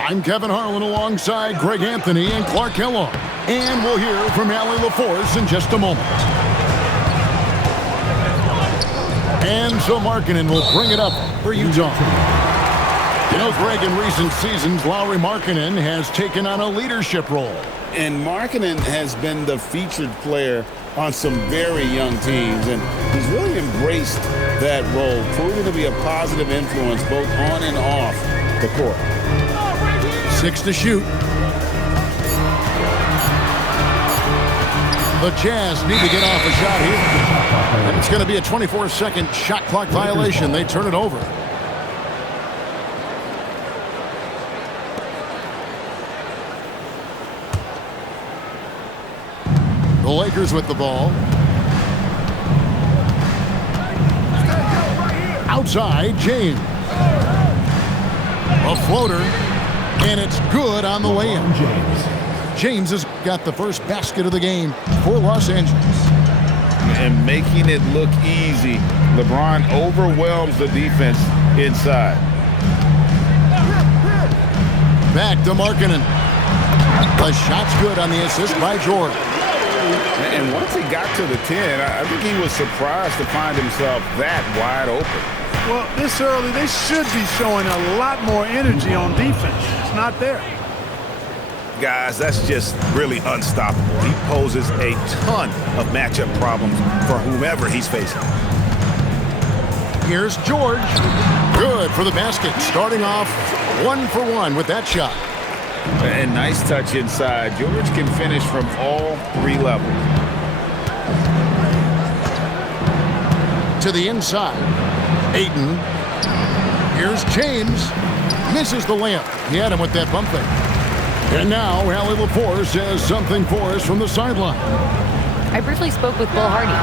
I'm Kevin Harlan alongside Greg Anthony and Clark Kellogg. And we'll hear from Allie LaForce in just a moment. And so Markkanen will bring it up for Utah. You know, Greg, in recent seasons, Lauri Markkanen has taken on a leadership role. And Markkanen has been the featured player on some very young teams, and he's really embraced that role, proving to be a positive influence both on and off the court. 6 to shoot. The Jazz need to get off a shot here. And it's going to be a 24-second shot clock violation. They turn it over. The Lakers with the ball. Outside, James. A floater. And it's good on the way in. James has got the first basket of the game for Los Angeles. And making it look easy, LeBron overwhelms the defense inside. Back to Markkanen. The shot's good on the assist by Jordan. And once he got to the 10, I think he was surprised to find himself that wide open. Well, this early, they should be showing a lot more energy on defense. It's not there. Guys, that's just really unstoppable. He poses a ton of matchup problems for whomever he's facing. Here's George. Good for the basket. Starting off 1 for 1 with that shot. And nice touch inside. George can finish from all 3 levels. To the inside. Ayton. Here's James. Misses the layup. He had him with that bump fake. And now Allie LaForce says something for us from the sideline. I briefly spoke with Bull Hardy.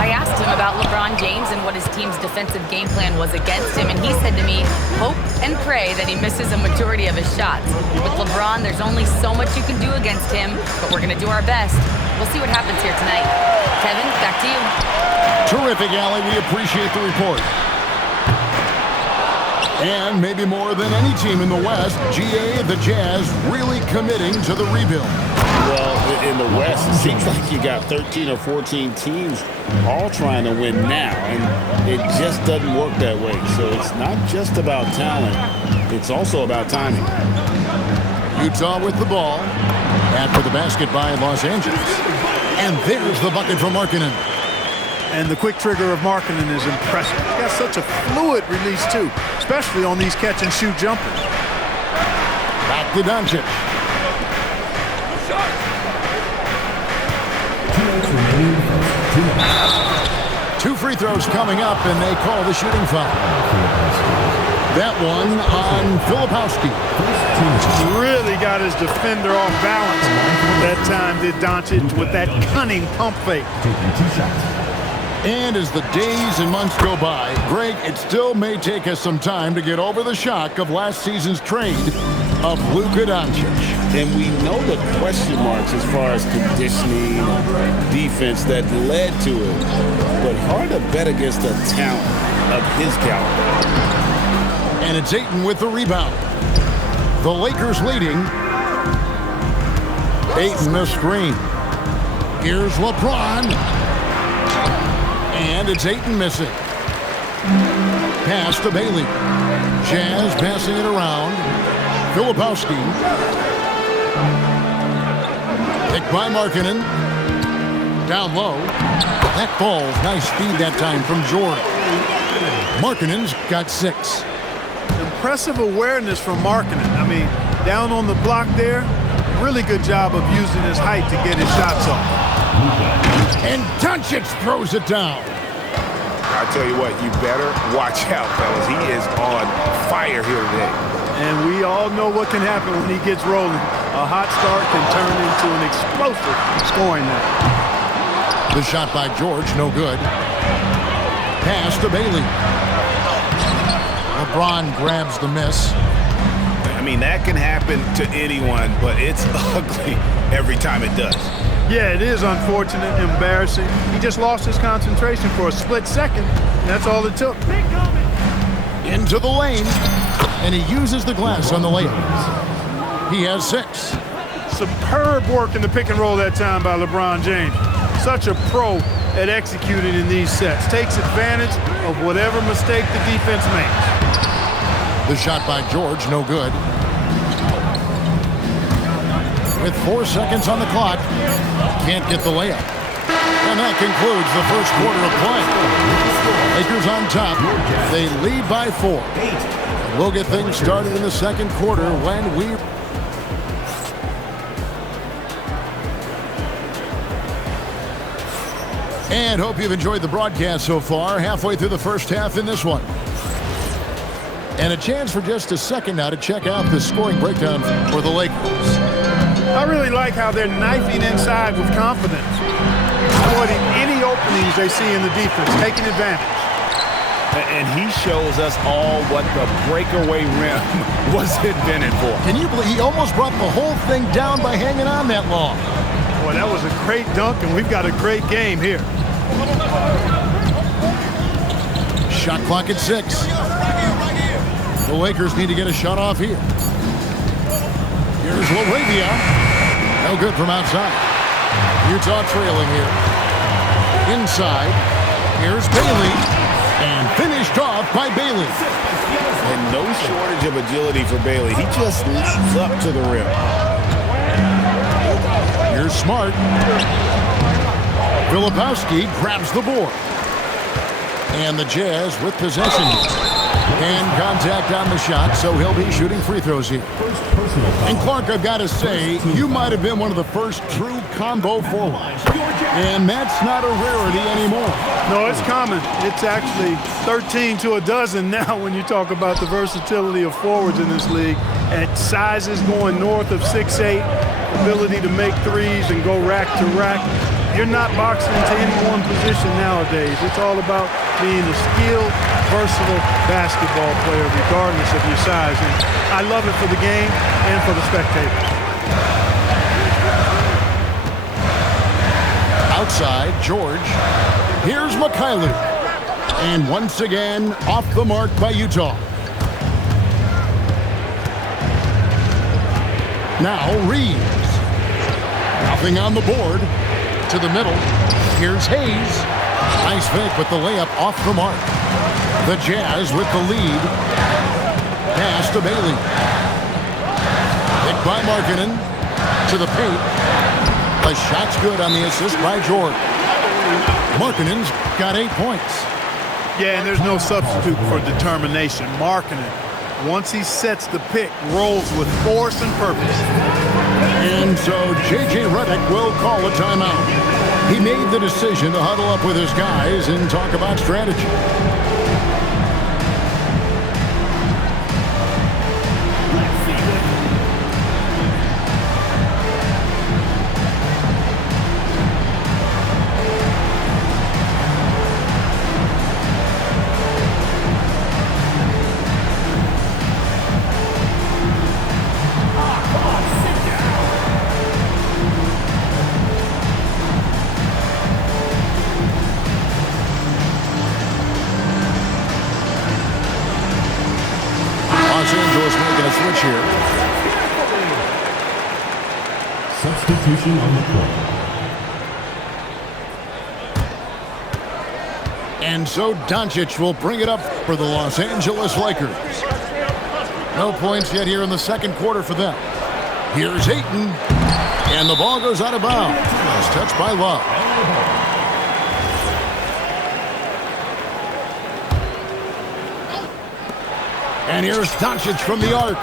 I asked him about LeBron James and what his team's defensive game plan was against him, and he said to me, hope and pray that he misses a majority of his shots. With LeBron, there's only so much you can do against him, but we're going to do our best. We'll see what happens here tonight. Kevin, back to you. Terrific, Allie. We appreciate the report. And maybe more than any team in the West, GA, the Jazz, really committing to the rebuild. Well, in the West, it seems like you got 13 or 14 teams all trying to win now, and it just doesn't work that way. So it's not just about talent, it's also about timing. Utah with the ball. After the basket by Los Angeles. And there's the bucket from Markkanen. And the quick trigger of Markkanen is impressive. He's got such a fluid release, too, especially on these catch-and-shoot jumpers. Back to Doncic. 2 free throws coming up, and they call the shooting foul. That one on Filipowski. Really got his defender off balance. That time did Doncic with that cunning pump fake. And as the days and months go by, Greg, it still may take us some time to get over the shock of last season's trade of Luka Doncic. And we know the question marks as far as conditioning and defense that led to it. But hard to bet against the talent of his caliber. And it's Ayton with the rebound. The Lakers leading. Ayton the screen. Here's LeBron. And it's Ayton missing. Pass to Bailey. Jazz passing it around. Filipowski. Picked by Markkanen. Down low. That falls. Nice feed that time from Jordan. Markkanen's got 6. Impressive awareness from Markkanen. I mean, down on the block there, really good job of using his height to get his shots off. And Doncic throws it down. I tell you what, you better watch out, fellas. He is on fire here today. And we all know what can happen when he gets rolling. A hot start can turn into an explosive scoring night. The shot by George, no good. Pass to Bailey. LeBron grabs the miss. I mean, that can happen to anyone, but it's ugly every time it does. Yeah, it is unfortunate, embarrassing. He just lost his concentration for a split second, and that's all it took. Into the lane, and he uses the glass on the layup. He has 6. Superb work in the pick and roll that time by LeBron James. Such a pro at executing in these sets. Takes advantage of whatever mistake the defense makes. The shot by George, no good. With 4 seconds on the clock, can't get the layup. And that concludes the first quarter of play. Lakers on top. They lead by 4. We'll get things started in the second quarter when we... And hope you've enjoyed the broadcast so far. Halfway through the first half in this one. And a chance for just a second now to check out the scoring breakdown for the Lakers. I really like how they're knifing inside with confidence, avoiding any openings they see in the defense, taking advantage. And he shows us all what the breakaway rim was invented for. Can you believe he almost brought the whole thing down by hanging on that long? Boy, that was a great dunk, and we've got a great game here. Shot clock at 6. The Lakers need to get a shot off here. Here's LaRavia. No good from outside. Utah trailing here. Inside. Here's Bailey. And finished off by Bailey. And no shortage of agility for Bailey. He just leaps up to the rim. Here's Smart. Filipowski grabs the board. And the Jazz with possession here. And contact on the shot, so he'll be shooting free throws here. And Clark, I've got to say, you might have been one of the first true combo forwards. And that's not a rarity anymore. No, it's common. It's actually 13 to a dozen now when you talk about the versatility of forwards in this league. At sizes going north of 6'8", ability to make threes and go rack to rack. You're not boxing into any one position nowadays. It's all about being a skilled, versatile basketball player regardless of your size. And I love it for the game and for the spectator. Outside, George. Here's Mikhailiuk. And once again, off the mark by Utah. Now Reeves. Nothing on the board. To the middle. Here's Hayes. Nice fake, but the layup off the mark. The Jazz with the lead. Pass to Bailey. Hit by Markkanen. To the paint. The shot's good on the assist by George. Markkanen's got 8 points. Yeah, and there's no substitute for determination. Markkanen, once he sets the pick, rolls with force and purpose. And so J.J. Redick will call a timeout. He made the decision to huddle up with his guys and talk about strategy. Los Angeles making a switch here. Substitution on the court. And so Doncic will bring it up for the Los Angeles Lakers. No points yet here in the second quarter for them. Here's Ayton. And the ball goes out of bounds. It's touched by Love. And here's Doncic from the arc.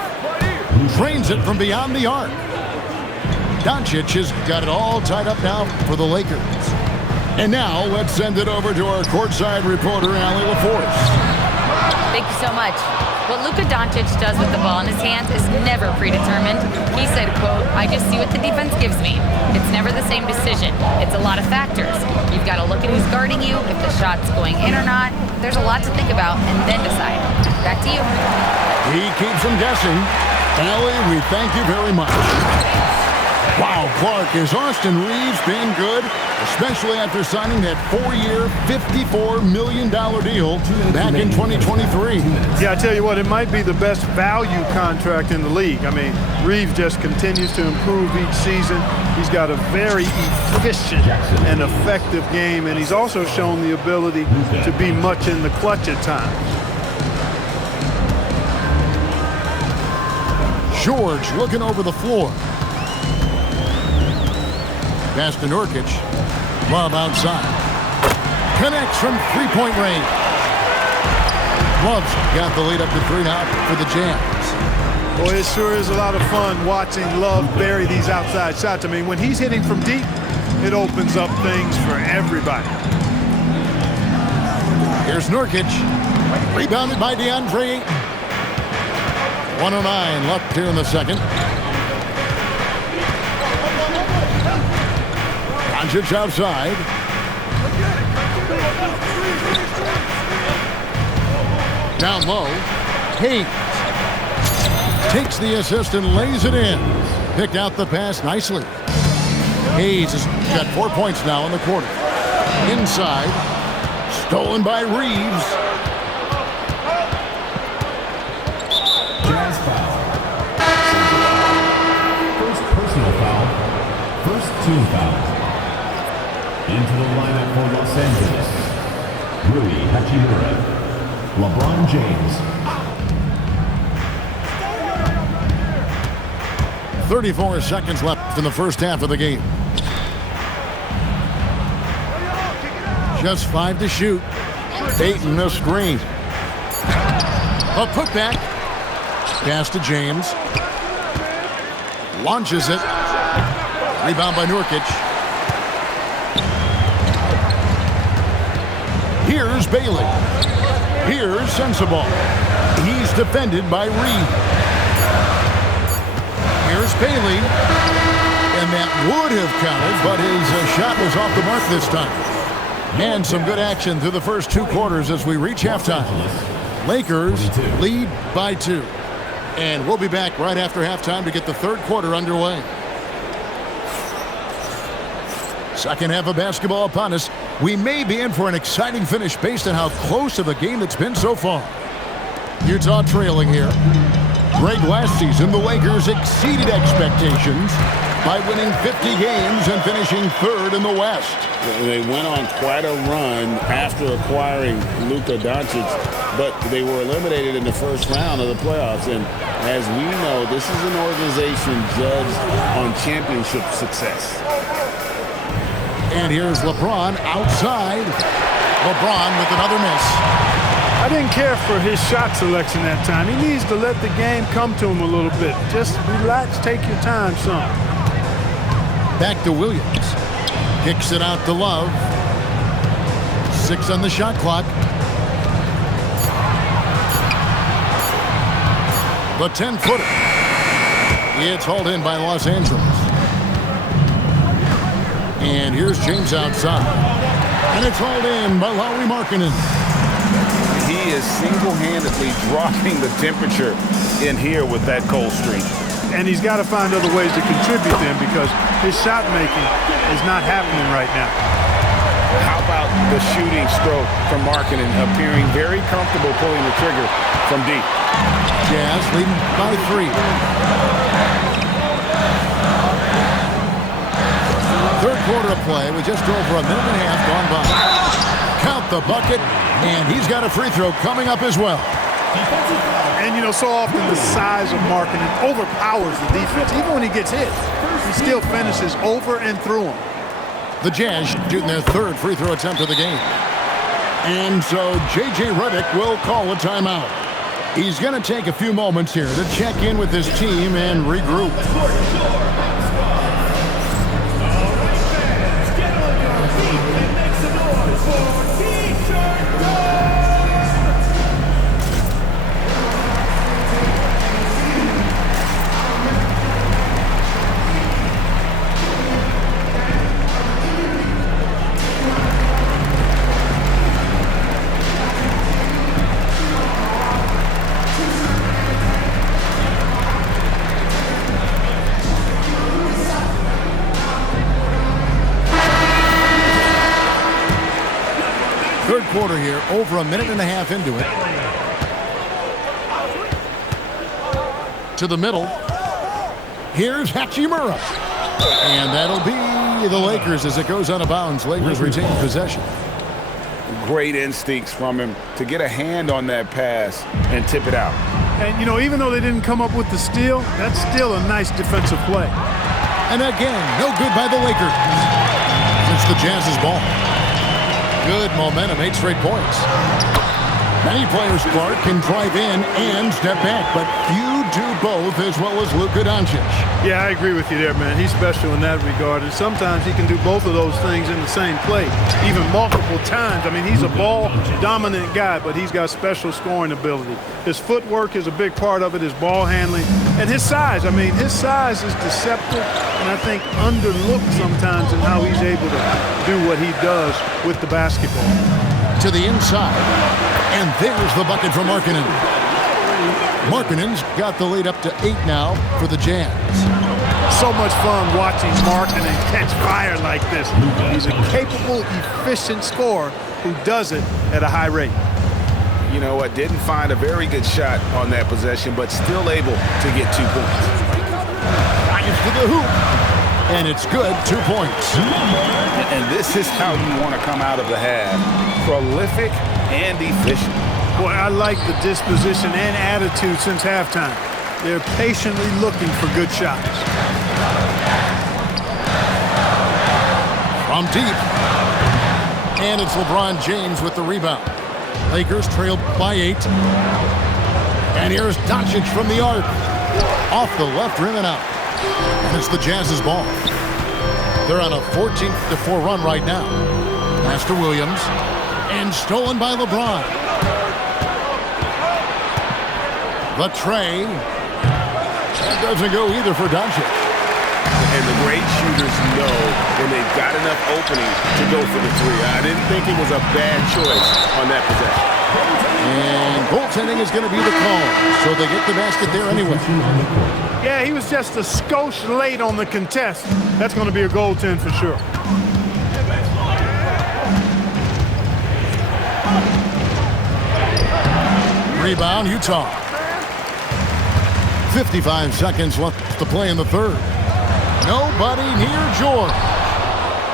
Drains it from beyond the arc. Doncic has got it all tied up now for the Lakers. And now let's send it over to our courtside reporter, Allie LaForce. Thank you so much. What Luka Doncic does with the ball in his hands is never predetermined. He said, quote, "I just see what the defense gives me. It's never the same decision. It's a lot of factors. You've got to look at who's guarding you, if the shot's going in or not. There's a lot to think about and then decide." Back to you. He keeps them guessing. Allie, we thank you very much. Wow, Clark, is Austin Reeves been good, especially after signing that 4-year, $54 million deal back in 2023. Yeah, I tell you what, it might be the best value contract in the league. I mean, Reeves just continues to improve each season. He's got a very efficient and effective game, and he's also shown the ability to be much in the clutch at times. George looking over the floor. Pass to Nurkic. Love outside. Connects from three-point range. Love's got the lead up to 3 now for the Jazz. Boy, it sure is a lot of fun watching Love bury these outside shots. I mean, when he's hitting from deep, it opens up things for everybody. Here's Nurkic. Rebounded by DeAndre Ayton. 109 left here in the second. Doncic outside. Down low. Hayes takes the assist and lays it in. Picked out the pass nicely. Hayes has got 4 points now in the quarter. Inside. Stolen by Reeves. Jazz foul. First personal foul. First team foul. Into the lineup for Los Angeles, Rui Hachimura, LeBron James. 34 seconds left in the first half of the game. Just 5 to shoot. Ayton a screen. A putback. Pass to James. Launches it. Rebound by Nurkic. Here's Bailey. Here's Sensabaugh. He's defended by Reed. Here's Bailey. And that would have counted, but his shot was off the mark this time. And some good action through the first 2 quarters as we reach halftime. Lakers lead by 2. And we'll be back right after halftime to get the third quarter underway. Second half of basketball upon us. We may be in for an exciting finish based on how close of a game it's been so far. Utah trailing here. Greg, last season, the Lakers exceeded expectations by winning 50 games and finishing 3rd in the West. They went on quite a run after acquiring Luka Doncic, but they were eliminated in the first round of the playoffs. And as we know, this is an organization judged on championship success. And here's LeBron outside. LeBron with another miss. I didn't care for his shot selection that time. He needs to let the game come to him a little bit. Just relax, take your time, son. Back to Williams. Kicks it out to Love. 6 on the shot clock. The 10-footer. It's hauled in by Los Angeles. And here's James outside. And it's hauled in by Lauri Markkanen. He is single-handedly dropping the temperature in here with that cold streak. And he's got to find other ways to contribute then because his shot making is not happening right now. How about the shooting stroke from Markkanen, appearing very comfortable pulling the trigger from deep. Jazz leading by 3. Third quarter of play with just over a minute and a half gone by. Count the bucket, and he's got a free throw coming up as well. And, you know, so often the size of Markkanen overpowers the defense. Even when he gets hit, he still finishes over and through him. The Jazz shooting their 3rd free throw attempt of the game. And so J.J. Redick will call a timeout. He's going to take a few moments here to check in with his team and regroup. quarter here, over a minute and a half into it. To the middle. Here's Hachimura. And that'll be the Lakers as it goes out of bounds. Lakers retain possession. Great instincts from him to get a hand on that pass and tip it out. And, you know, even though they didn't come up with the steal, that's still a nice defensive play. And again, no good by the Lakers. It's the Jazz's ball. Good momentum, 8 straight points. Many players, Clark, can drive in and step back, but few do both as well as Luka Doncic. Yeah, I agree with you there, man. He's special in that regard, and sometimes he can do both of those things in the same play, even multiple times. I mean, he's a ball-dominant guy, but he's got special scoring ability. His footwork is a big part of it, his ball handling, and his size. I mean, his size is deceptive, and I think underlooked sometimes in how he's able to do what he does with the basketball. To the inside, and there's the bucket for Markkanen. Markkanen's got the lead up to 8 now for the Jazz. So much fun watching Markkanen catch fire like this. He's a capable, efficient scorer who does it at a high rate. You know what? Didn't find a very good shot on that possession, but still able to get 2 points. Drives to the hoop, and it's good, 2 points. And this is how you want to come out of the half. Prolific and efficient. Boy, I like the disposition and attitude since halftime. They're patiently looking for good shots. From deep. And it's LeBron James with the rebound. Lakers trailed by 8. And here's Doncic from the arc. Off the left rim and out. And it's the Jazz's ball. They're on a 14-4 run right now. Pass to Williams. And stolen by LeBron. The tray. That doesn't go either for Doncic. And the great shooters know when they've got enough opening to go for the 3. I didn't think it was a bad choice on that possession. And goaltending is going to be the call. So they get the basket there anyway. Yeah, he was just a skosh late on the contest. That's going to be a goaltend for sure. Rebound, Utah. 55 seconds left to play in the third. Nobody near George.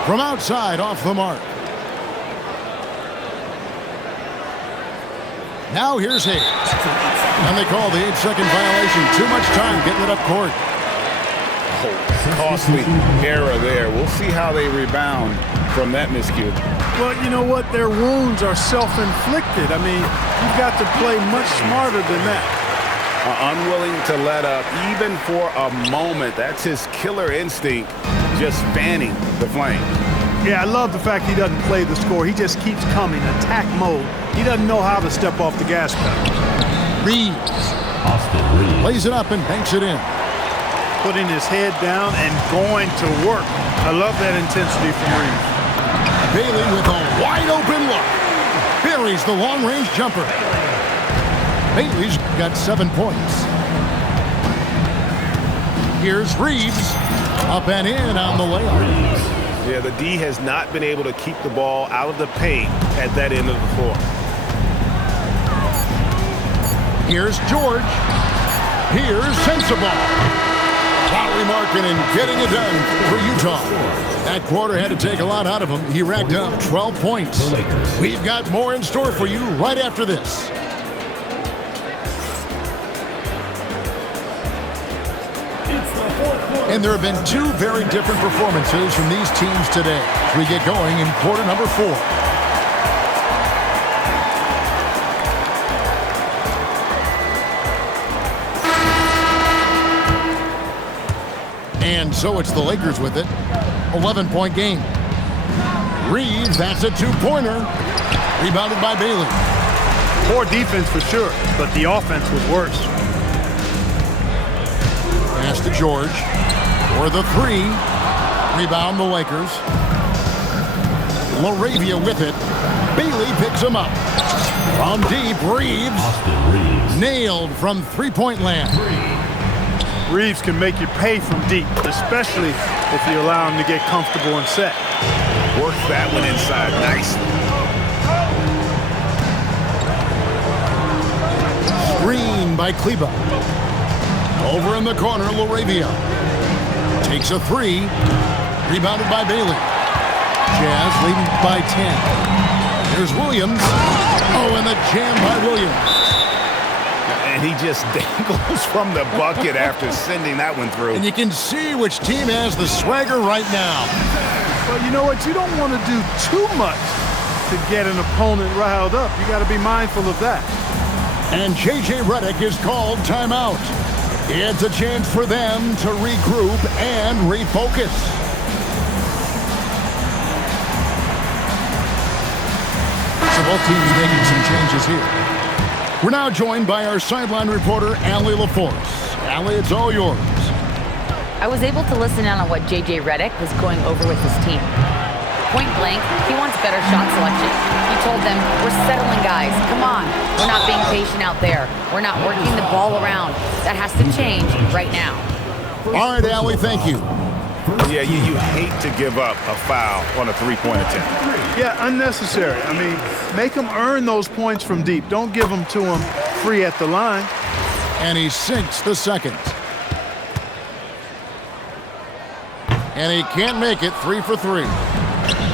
From outside, off the mark. Now here's Hayes. And they call the 8-second violation. Too much time getting it up court. Costly error there. We'll see how they rebound from that miscue. Well, you know what? Their wounds are self-inflicted. I mean, you've got to play much smarter than that. Unwilling to let up even for a moment. That's his killer instinct, just fanning the flame. Yeah, I love the fact he doesn't play the score. He just keeps coming, attack mode. He doesn't know how to step off the gas pedal. Reeves. Plays it up and banks it in. Putting his head down and going to work. I love that intensity from Reeves. Bailey with a wide open look. Buries the long-range jumper. Bailey's got 7 points. Here's Reeves. Up and in on the layup. Yeah, the D has not been able to keep the ball out of the paint at that end of the floor. Here's George. Here's Sensabaugh. Lauri Markkanen getting it done for Utah. That quarter had to take a lot out of him. He racked up 12 points. We've got more in store for you right after this. And there have been 2 very different performances from these teams today as we get going in quarter number 4. And so it's the Lakers with it. 11-point game. Reeves, that's a 2-pointer. Rebounded by Bailey. Poor defense for sure, but the offense was worse. Pass to George. For the 3. Rebound the Lakers. LaRavia with it. Bailey picks him up. From deep, Reeves. Nailed from 3-point land. Reeves can make you pay from deep, especially if you allow him to get comfortable and set. Worked that one inside nicely. won by Kleba. Over in the corner, LaRavia takes a three. Rebounded by Bailey. Jazz leading by 10. Here's Williams. Oh, and the jam by Williams. And he just dangles from the bucket after sending that one through. And you can see which team has the swagger right now. Well, you know what? You don't want to do too much to get an opponent riled up. You got to be mindful of that. And J.J. Redick is called timeout. It's a chance for them to regroup and refocus. So both teams making some changes here. We're now joined by our sideline reporter, Allie LaForce. Allie, it's all yours. I was able to listen in on what J.J. Redick was going over with his team. Point blank, he wants better shot selection. He told them, we're settling guys, come on. We're not being patient out there. We're not working the ball around. That has to change right now. All right, Allie, thank you. Yeah, you hate to give up a foul on a three-point attempt. Yeah, unnecessary. I mean, make them earn those points from deep. Don't give them to them free at the line. And he sinks the second. And he can't make it. 3 for 3.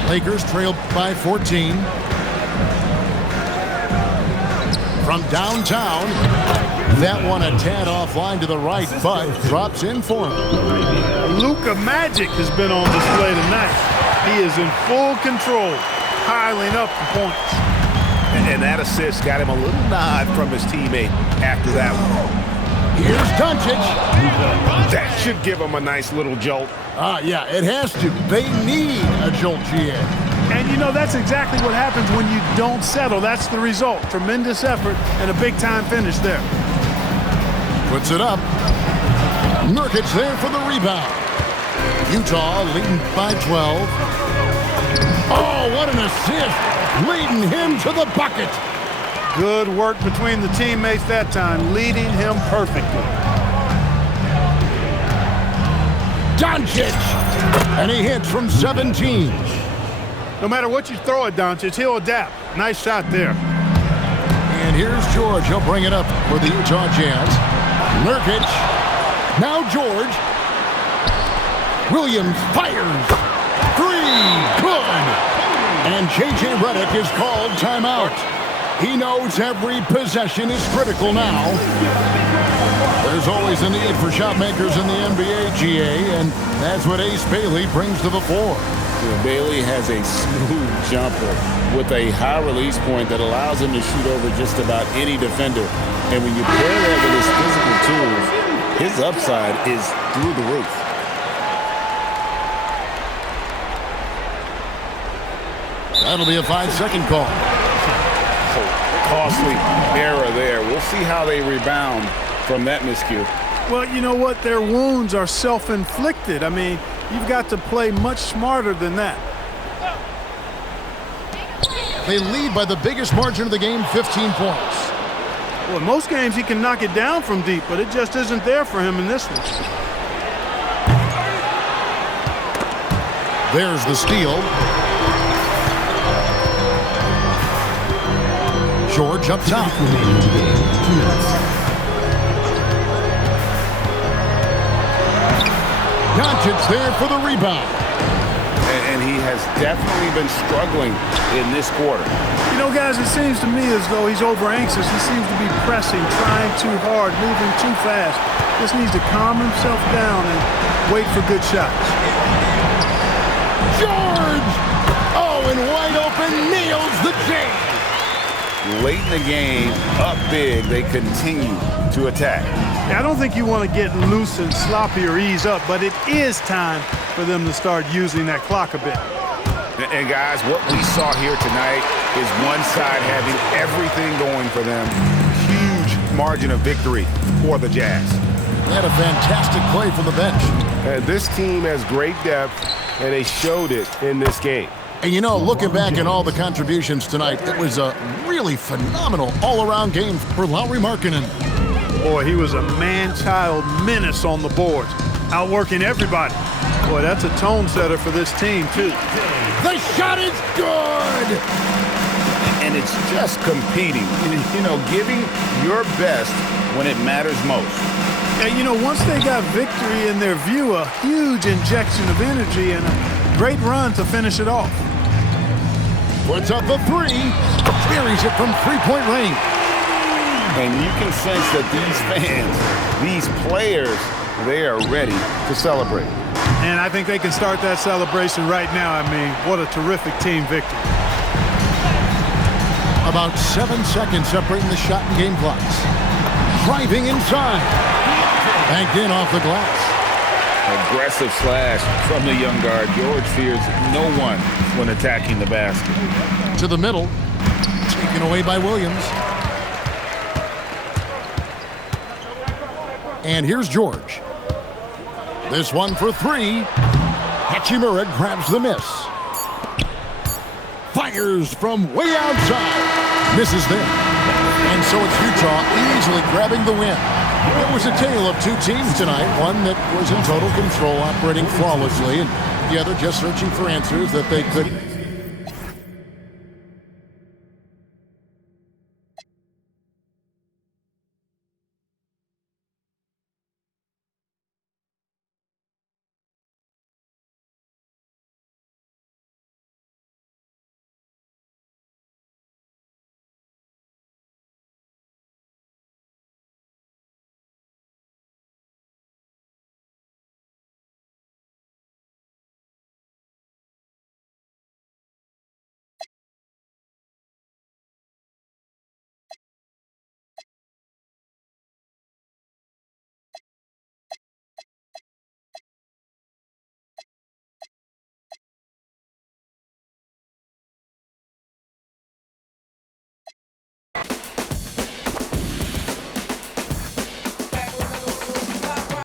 Lakers trail by 14. From downtown, that one a tad offline to the right, but drops in for him. Luka Magic has been on display tonight. He is in full control, piling up the points. And that assist got him a little nod from his teammate after that one. Here's Doncic. That should give him a nice little jolt. Yeah, it has to. They need a jolt, GA. And, you know, that's exactly what happens when you don't settle. That's the result. Tremendous effort and a big-time finish there. Puts it up. Nurkic there for the rebound. Utah leading by 12. Oh, what an assist. Leading him to the bucket. Good work between the teammates that time, leading him perfectly. Doncic. And he hits from 17. No matter what you throw at Doncic, he'll adapt. Nice shot there. And here's George. He'll bring it up for the Utah Jazz. Nurkic. Now George. Williams fires. 3. Good. And J.J. Redick is called timeout. He knows every possession is critical now. There's always a need for shot makers in the NBA, GA, and that's what Ace Bailey brings to the floor. Yeah, Bailey has a smooth jumper with a high release point that allows him to shoot over just about any defender. And when you pair that with his physical tools, his upside is through the roof. That'll be a 5-second call. Costly error there. We'll see how they rebound from that miscue. Well, you know what? Their wounds are self-inflicted. I mean, you've got to play much smarter than that. They lead by the biggest margin of the game, 15 points. Well, in most games he can knock it down from deep, but it just isn't there for him in this one. There's the steal. George up top. Doncic there for the rebound. And he has definitely been struggling in this quarter. You know, guys, it seems to me as though he's over-anxious. He seems to be pressing, trying too hard, moving too fast. Just needs to calm himself down and wait for good shots. George! Oh, and wide open, nails the J. Late in the game, up big, they continue to attack. I don't think you want to get loose and sloppy or ease up, but it is time for them to start using that clock a bit. And guys, what we saw here tonight is one side having everything going for them. Huge margin of victory for the Jazz. They had a fantastic play from the bench. And this team has great depth, and they showed it in this game. And you know, looking back at all the contributions tonight, it was a really phenomenal all-around game for Lauri Markkanen. Boy, he was a man-child menace on the boards, outworking everybody. Boy, that's a tone setter for this team, too. The shot is good! and it's just competing. You know, giving your best when it matters most. And, you know, once they got victory in their view, a huge injection of energy and a great run to finish it off. Puts up a three. Buries it from three-point range. And you can sense that these fans, these players, they are ready to celebrate. And I think they can start that celebration right now. I mean, what a terrific team victory. About 7 seconds separating the shot and game clocks. Driving inside. Banked in off the glass. Aggressive slash from the young guard. George fears no one when attacking the basket. To the middle. Taken away by Williams. And here's George. This one for three. Hachimura grabs the miss. Fires from way outside. Misses there. And so it's Utah easily grabbing the win. It was a tale of two teams tonight. One that was in total control, operating flawlessly, and the other just searching for answers that they could